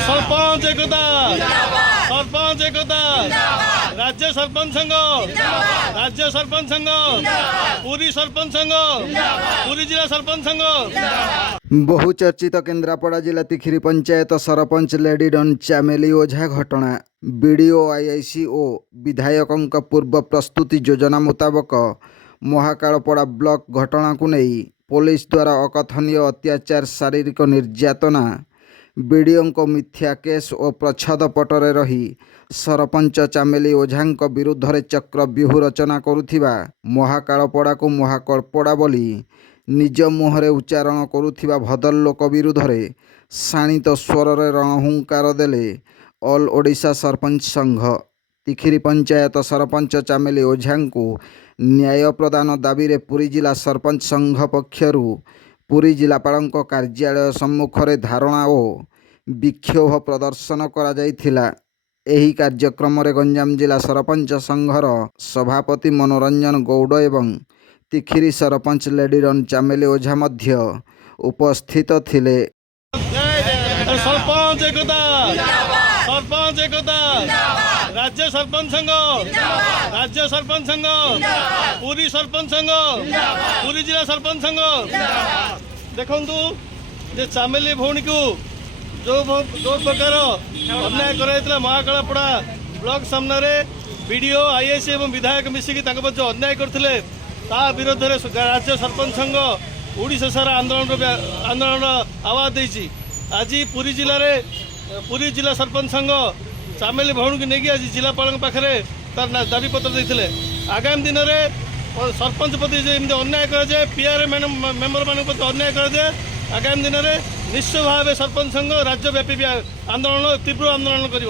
सरपंच एकता सरपंच एकता राज्य सरपंच संघ राज्य सरपंच संघ पुरी सरपंच संघ पुरी जिला सरपंच संघ। बहुचर्चित केन्द्रापड़ा जिला तिखिरी पंचायत सरपंच लेडी डन चामेली ओझा घटना बीडीओ आईआईसी ओ विधायकों पूर्व प्रस्तुति योजना मुताबक महाकालपड़ा ब्लॉक घटना को नहीं पुलिस द्वारा अकथनीय अत्याचार शारीरिक निर्यातना बीडीओ मिथ्या केस और प्रच्छद पटरे रही सरपंच चामेली ओझा विरुद्ध में चक्रव्यूह रचना करुथिबा महाकालपड़ा को महाकल्पड़ा बोली निज मुहरे उच्चारण करुथिबा भदर लोक विरुद्ध में शाणित स्वर रे रणहुंकार देले ऑल ओडिशा सरपंच संघ। तिखिरी पंचायत सरपंच चामेली ओझा को न्याय प्रदान दाबी रे पुरी जिला सरपंच संघ पक्षरु पुरी जिलापाल कार्यालय सम्मुख में धारणा और विक्षोभ प्रदर्शन करा जायथिला। एही कार्यक्रम रे गंजाम जिला सरपंच संघर सभापति मनोरंजन गौड़ एवं तिखिरी सरपंच लेडी रन चामेली ओझा मध्य उपस्थित थिले। सरपंच एकता राज्य सरपंच संघ राज्य सरपंच संघ पुरी सरपंच संघ पुरी जिला सरपंच संघ। देखंतु जे चामेली भौणी को जो प्रकार अन्याय कराइला महाकालपड़ा ब्लॉक सामने बीडीओ आईएसी एवं विधायक मिसिकी जो अन्याय करथिले ता विरोध में राज्य सरपंच संघ ओडिशा सारा आंदोलन आवाज देछि। आज पुरी जिला सरपंच संघ चामेली भौणी को लेकिन आज जिलापाल पाखे तार दाबी पत्र देते आगामी दिन में सरपंच प्रति जो अन्याय कराए पीआर मेम्बर मान अन्याय कराए आगामी दिन में निश्चय भाव सरपंच संघ राज्यव्यापी आंदोलन तीव्र आंदोलन कर।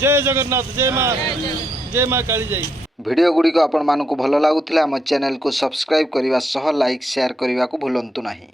जय जगन्नाथ जय माँ काली जाई। वीडियो गुड़िक आपण मानक भल लगुला आम चैनल को सब्सक्राइब करने लाइक शेयर करने को भूलु नहीं।